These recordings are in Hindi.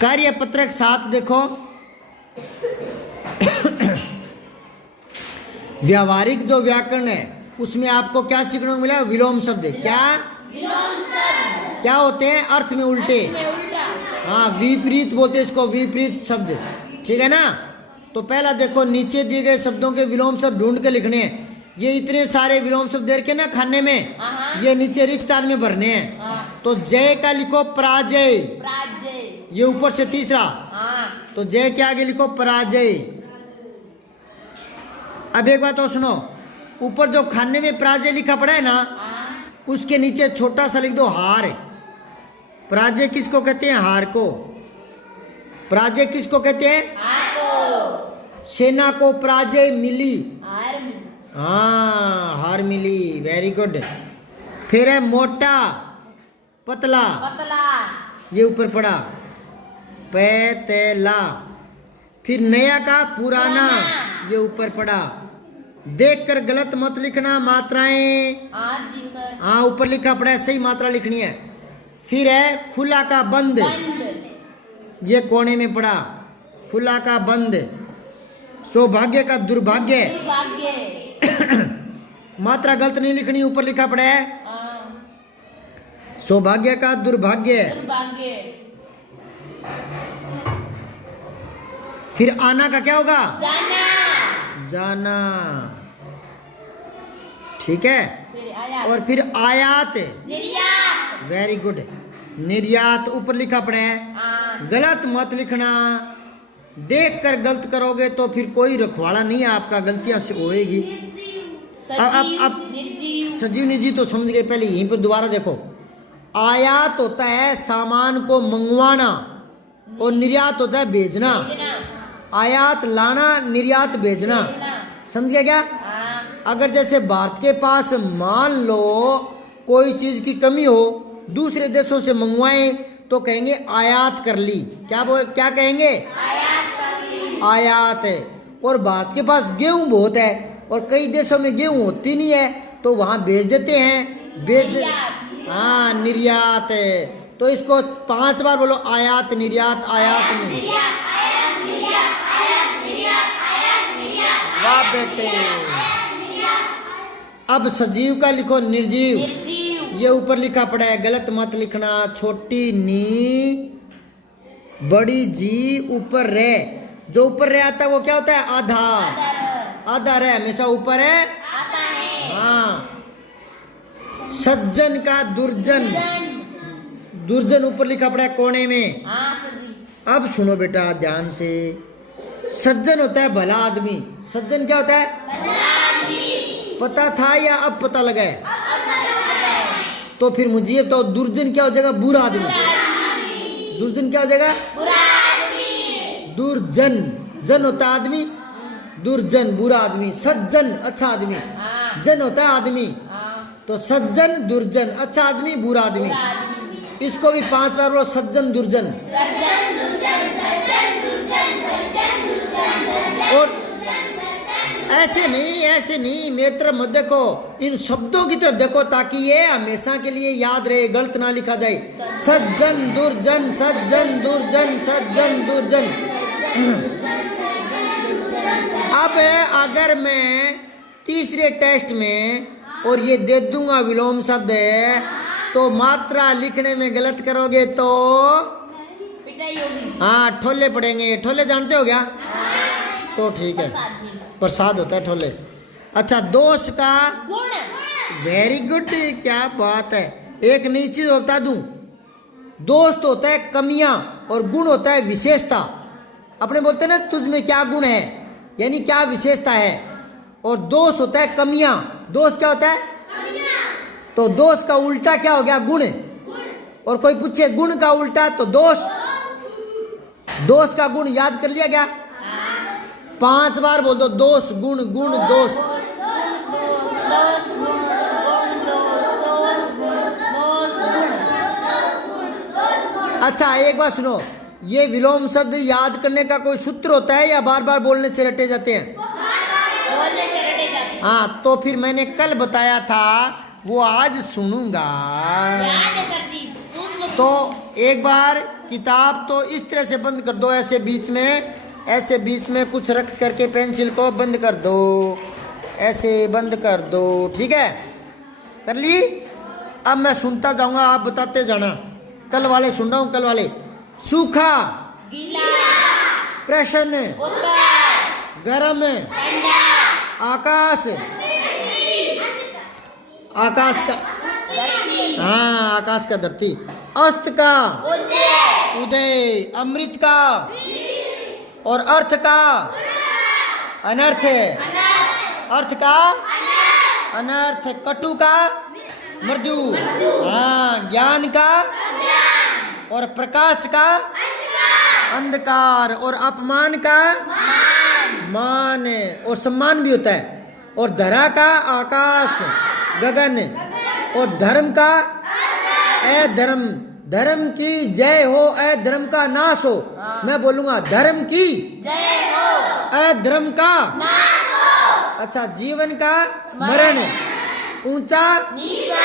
कार्यपत्रक 7 देखो। व्यावहारिक जो व्याकरण है उसमें आपको क्या सीखने को मिला? विलोम शब्द। क्या क्या होते हैं? अर्थ में उल्टे। हाँ, विपरीत बोलते हैं इसको, विपरीत शब्द। ठीक है ना। तो पहला देखो, नीचे दिए गए शब्दों के विलोम शब्द ढूंढ के लिखने हैं। ये इतने सारे विलोम शब्द दे रखे ना खाने में, ये नीचे रिक्त स्थान में भरने हैं। तो जय का लिखो पराजय, ये ऊपर से तीसरा। तो जय के आगे लिखो पराजय। अब एक बात और सुनो, ऊपर जो खाने में पराजय लिखा पड़ा है ना, उसके नीचे छोटा सा लिख दो हार। पराजय किसको कहते हैं? हार को। पराजय किसको कहते हैं? सेना को पराजय मिली। हाँ, हार मिली। Very good. फिर है मोटा पतला, ये ऊपर पड़ा पैतला। फिर नया का पुराना, ये ऊपर पड़ा। देखकर गलत मत लिखना, मात्राएं हाँ ऊपर लिखा पड़ा है, सही मात्रा लिखनी है। फिर है खुला का बंद, ये कोने में पड़ा, खुला का बंद। सौभाग्य का दुर्भाग्य, मात्रा गलत नहीं लिखनी, ऊपर लिखा पड़ा है सौभाग्य का दुर्भाग्य। फिर आना का क्या होगा? जाना। ठीक है। और फिर आयात, वेरी गुड, निर्यात ऊपर लिखा पड़ा है, गलत मत लिखना। देख कर गलत करोगे तो फिर कोई रखवाड़ा नहीं है आपका, गलतियां से होएगी। अब सजीव निजी तो समझ गए, पहले यहीं पर दोबारा देखो। आयात होता है सामान को मंगवाना, और निर्यात होता है भेजना। आयात लाना, निर्यात भेजना। समझ गया क्या? अगर जैसे भारत के पास मान लो कोई चीज की कमी हो, दूसरे देशों से मंगवाएं तो कहेंगे आयात कर ली। क्या कहेंगे? आयात है। और भारत के पास गेहूं बहुत है और कई देशों में गेहूं होती नहीं है, तो वहां भेज देते हैं, हाँ, निर्यात है। तो इसको 5 बार बोलो, आयात निर्यात, आयात निर्यात। वाह बेटे। अब सजीव का लिखो निर्जीव, ये ऊपर लिखा पड़ा है, गलत मत लिखना। छोटी नी बड़ी जी ऊपर रे, जो ऊपर रे आता है वो क्या होता है? आधा। आधा रे हमेशा ऊपर है। हाँ। सज्जन का दुर्जन, दुर्जन ऊपर लिखा पड़ा है कोने में। अब सुनो बेटा ध्यान से, सज्जन होता है भला आदमी। सज्जन क्या होता है? पता था या अब पता लगा है? तो फिर मुझे ये तो दुर्जन क्या हो जाएगा? बुरा आदमी। दुर्जन क्या हो जाएगा? दुर्जन, जन होता है आदमी, दुर्जन बुरा आदमी, सज्जन अच्छा आदमी, जन होता है आदमी। तो सज्जन दुर्जन, अच्छा आदमी बुरा आदमी। इसको भी 5 बार बोलो, सज्जन दुर्जन। और ऐसे नहीं, मेरी तरफ मत देखो, इन शब्दों की तरफ देखो, ताकि ये हमेशा के लिए याद रहे, गलत ना लिखा जाए। सज्जन दुर्जन, सज्जन दुर्जन, सज्जन दुर्जन। अब अगर मैं तीसरे टेस्ट में और ये दे दूंगा विलोम शब्द है, तो मात्रा लिखने में गलत करोगे तो हाँ ठोले पड़ेंगे। ठोले जानते हो क्या? तो ठीक है, प्रसाद होता है ठोले। अच्छा, दोष का गुण। वेरी गुड, क्या बात है। एक नई चीज बता दूं, दोष तो होता है कमियां और गुण होता है विशेषता। अपने बोलते हैं ना तुझ में क्या गुण है, यानी क्या विशेषता है। और दोष होता है कमियां। दोष क्या होता है? तो दोष का उल्टा क्या हो गया? गुण। और कोई पूछे गुण का उल्टा तो दोष। दोष का गुण याद कर लिया क्या? 5 बार बोल दो, दोष गुण गुण दोष। अच्छा एक बात सुनो, ये विलोम शब्द याद करने का कोई सूत्र होता है या बार बार बोलने से रटे जाते हैं? हाँ, तो फिर मैंने कल बताया था वो आज सुनूंगा। तो एक बार किताब तो इस तरह से बंद कर दो, ऐसे बीच में कुछ रख करके पेंसिल को बंद कर दो, ऐसे बंद कर दो, ठीक है, कर ली। अब मैं सुनता जाऊंगा, आप बताते जाना। कल वाले सुन रहा हूं, कल वाले। सूखा, गीला, प्रश्न, उत्तर, गरम, ठंडा, आकाश, आकाश का, धरती, हाँ आकाश का धरती, अस्त का, उदय, उदय, अमृत का, और अर्थ का, अनर्थ, अर्थ का, अनर्थ, कटु का, मृदु, हाँ, ज्ञान का, और प्रकाश का, अंधकार, और अपमान का, मान, और सम्मान भी होता है, और धरा का, आकाश, गगन, और धर्म का, अधर्म, धर्म की जय हो, अधर्म का नाश हो। मैं बोलूंगा धर्म की जय हो, अधर्म का नाश हो। अच्छा, जीवन का मरण, ऊंचा नीचा,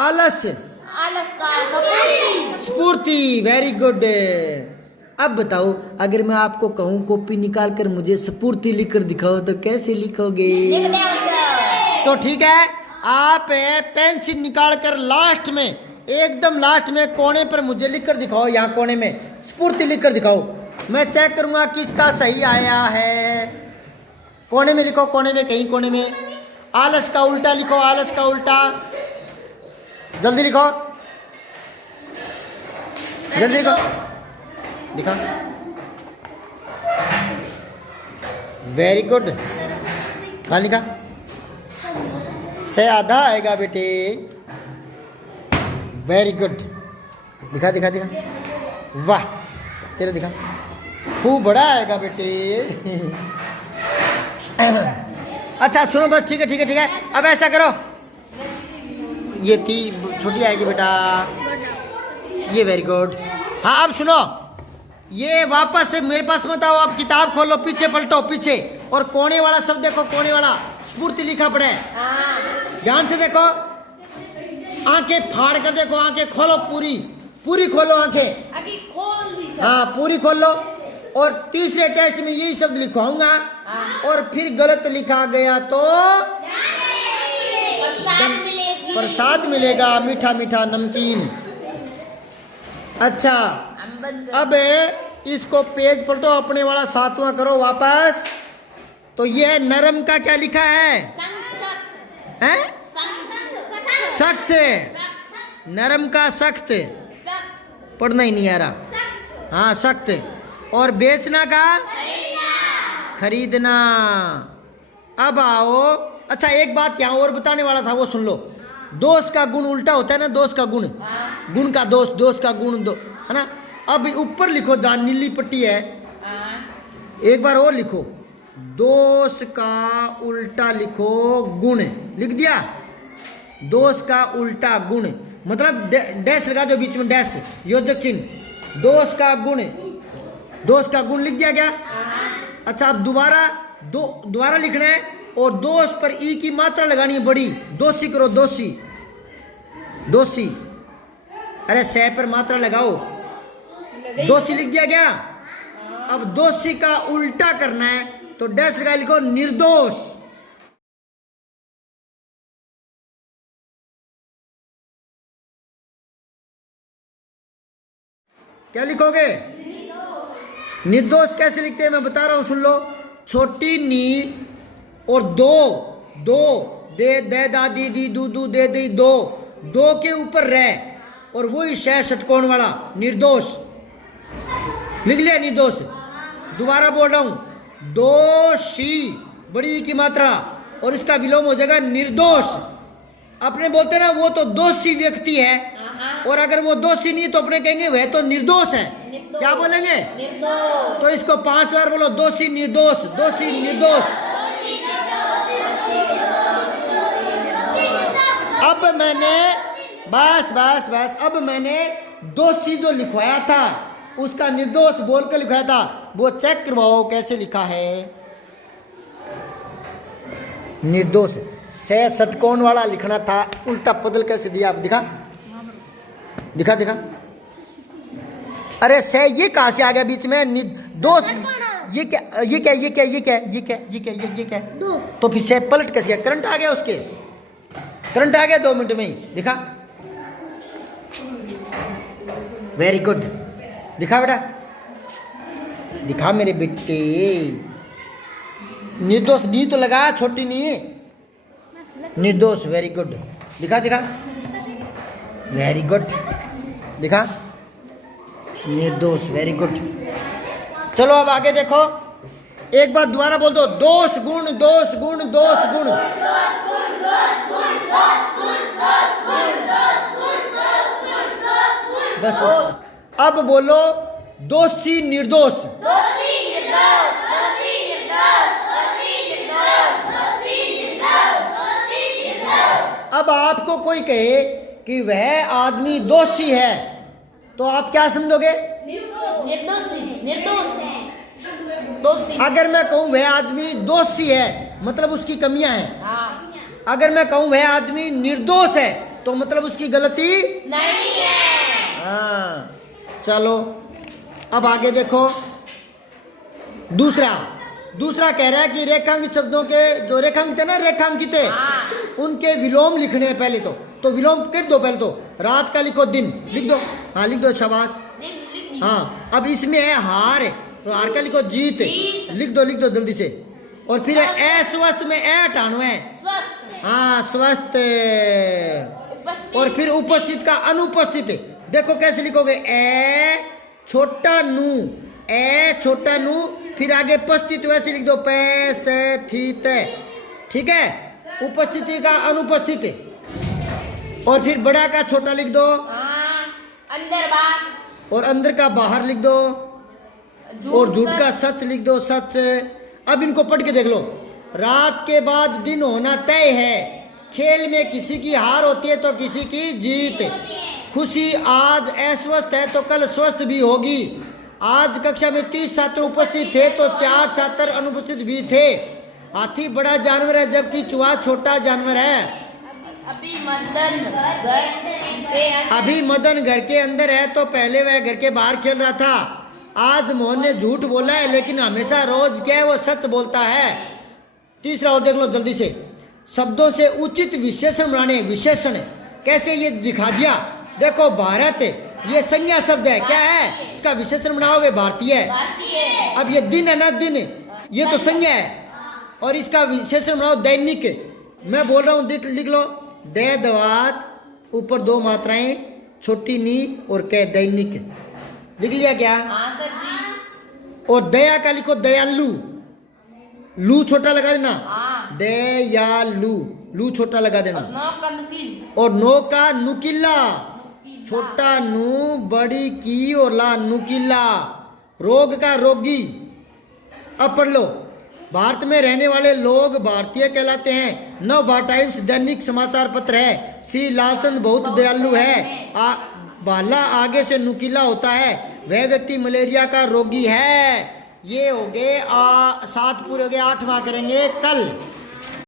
आलस, आलस का स्फूर्ति, स्फूर्ति, वेरी गुड। अब बताओ, अगर मैं आपको कहूं कॉपी निकाल कर मुझे स्फूर्ति लिखकर दिखाओ तो कैसे लिखोगे? तो ठीक है, आप पेंसिल निकाल कर लास्ट में, एकदम लास्ट में कोने पर मुझे लिखकर दिखाओ, यहाँ कोने में स्फूर्ति लिखकर दिखाओ। मैं चेक करूंगा किसका सही आया है। कोने में लिखो, कोने में, कहीं कोने में। आलस का उल्टा लिखो, आलस का उल्टा, जल्दी लिखो, जल्दी लिखो, लिखा, वेरी गुड। कहाँ लिखा? से आधा आएगा बेटे, वेरी गुड। दिखा दिखा दिखा, वाह, तेरा दिखा, खूब बड़ा आएगा बेटे। अच्छा सुनो बस, ठीक है ठीक है ठीक है। अब ऐसा करो, ये थी छोटी आएगी बेटा, ये वेरी गुड। हाँ अब सुनो, ये वापस से मेरे पास मत आओ, आप किताब खोलो, पीछे पलटो, पीछे, और कोने वाला शब्द देखो, कोने वाला स्फूर्ति लिखा पड़े, ध्यान से देखो, आंखें फाड़ कर देखो, आंखें खोलो, पूरी पूरी खोलो आंखें, खोल दी सब। हाँ पूरी खोल लो। और तीसरे टेस्ट में यही शब्द लिखवाऊंगा, और फिर गलत लिखा गया तो प्रसाद मिलेगा, मीठा मीठा नमकीन। अच्छा अब इसको पेज पलटो, अपने वाला 7वां करो वापस। तो ये नरम का क्या लिखा है? हैं? सख्त, नरम का सख्त, पढ़ना ही नहीं आ रहा, हाँ सख्त। और बेचना का खरीदना। अब आओ, अच्छा एक बात यहाँ और बताने वाला था, वो सुन लो। दोष का गुण उल्टा होता है ना, दोष का गुण, गुण का दोष, दोष का गुण, दो है ना। अब ऊपर लिखो, जहाँ नीली पट्टी है, एक बार और लिखो, दोष का उल्टा लिखो गुण, लिख दिया, दोष का उल्टा गुण, मतलब डैश लगा दो बीच में, डैश योजक चिन्ह, दोष का गुण, दोष का गुण लिख दिया क्या? अच्छा अब दोबारा लिखना है, और दोष पर ई की मात्रा लगानी है बड़ी, दोषी करो, दोषी, दोषी, अरे सह पर मात्रा लगाओ, दोषी लिख दिया क्या? अब दोषी का उल्टा करना है, तो डैश लगा, लिखो निर्दोष। क्या लिखोगे? निर्दोष कैसे लिखते हैं मैं बता रहा हूं, सुन लो। छोटी नी और दो, दो दे, दे दादी दी दू दू दे दी, दो, दो के ऊपर रह, और वही शह षटकोण वाला, निर्दोष लिख लिया, निर्दोष। दोबारा बोल रहा हूं, दोषी बड़ी की मात्रा, और इसका विलोम हो जाएगा निर्दोष। अपने बोलते ना वो तो दोषी व्यक्ति है, और अगर वो दोषी नहीं तो अपने कहेंगे वह तो निर्दोष है। क्या बोलेंगे? निर्दोष। तो इसको 5 बार बोलो, दोषी निर्दोष, दोषी निर्दोष। अब मैंने बस अब मैंने दोषी जो लिखवाया था उसका निर्दोष बोल कर लिखवाया था, वो चेक करवाओ कैसे लिखा है। निर्दोष से षटकोण वाला लिखना था, उल्टा बदल कैसे दिया? आप दिखा दिखा दिखा, अरे से ये कहाँ से आ गया बीच में? दोस्त ये क्या ये क्या ये क्या ये क्या ये क्या ये क्या ये क्या? दोस्त। तो फिर से पलट कैसे गया? करंट आ गया उसके, करंट आ गया 2 मिनट में ही। दिखा, वेरी गुड। दिखा बेटा, दिखा मेरे बेटे। निर्दोष नी तो लगा, छोटी नी, निर्दोष, वेरी गुड। दिखा दिखा, वेरी गुड। दिखा, निर्दोष, वेरी गुड। चलो अब आगे देखो, एक बार दोबारा बोल दो, दोष गुण दोष गुण दोष गुण। बस बस। अब बोलो, दोषी निर्दोष। अब आपको कोई कहे कि वह आदमी दोषी है, तो आप क्या समझोगे? दोषी। अगर मैं कहूं वह आदमी दोषी है, मतलब उसकी कमियां हैं। हाँ। अगर मैं कहूं वह आदमी निर्दोष है, तो मतलब उसकी गलती नहीं है। हाँ। चलो अब आगे देखो, दूसरा कह रहा है कि रेखांकित शब्दों के, जो रेखांकित है ना, रेखांकित है, उनके विलोम लिखने हैं पहले तो विलोम कर दो। पहले तो रात का लिखो, दिन लिख दो। हाँ लिख दो, शाबाश। हाँ, अब इसमें है हार, तो हार का लिखो जीत। लिख दो जल्दी से। और फिर है अस्वस्थ में ए हटानो है। हाँ, स्वस्थ। और फिर उपस्थित का अनुपस्थित, देखो कैसे लिखोगे, ए छोटा नू, फिर आगे उपस्थित वैसे लिख दो, पैस्थित। ठीक है, उपस्थिति का अनुपस्थित। और फिर बड़ा का छोटा लिख दो, अंदर बाहर, और अंदर का बाहर लिख दो, और झूठ का सच लिख दो, सच। अब इनको पढ़ के देख लो। रात के बाद दिन होना तय है, खेल में किसी की हार होती है तो किसी की जीत। खुशी आज अस्वस्थ है तो कल स्वस्थ भी होगी। आज कक्षा में 30 छात्र उपस्थित थे तो 4 छात्र अनुपस्थित भी थे। हाथी बड़ा जानवर है जबकि चूहा छोटा जानवर है। अभी मदन घर के अंदर है तो पहले वह घर के बाहर खेल रहा था। आज मोहन ने झूठ बोला है लेकिन हमेशा रोज क्या है वो सच बोलता है। तीसरा और देख लो जल्दी से, शब्दों से उचित विशेषण बनाने। विशेषण कैसे ये दिखा दिया, देखो भारत ये संज्ञा शब्द है, क्या है इसका विशेषण बनाओगे, भारतीय। अब ये दिन है ना, दिन ये तो संज्ञा है, और इसका विशेषण बनाओ दैनिक। मैं बोल रहा हूँ लिख लो, दे दवात, ऊपर 2 मात्राएं, छोटी नी और कै, दैनिक। लिख लिया क्या? हाँ सर जी। और दया का लिखो दयालु, लू छोटा लगा देना। हाँ। दयालु, लू छोटा लगा देना। नौ का नुकील, और नो का नुकीला, छोटा नू, बड़ी की और ला, नुकीला। रोग का रोगी। अब पढ़ लो, भारत में रहने वाले लोग भारतीय कहलाते हैं। नवभारत टाइम्स दैनिक समाचार पत्र है। श्री लालचंद बहुत दयालु है। भाला आगे से नुकीला होता है, वह व्यक्ति मलेरिया का रोगी है। ये हो गए 7 पूरे हो गए, 8वां करेंगे कल।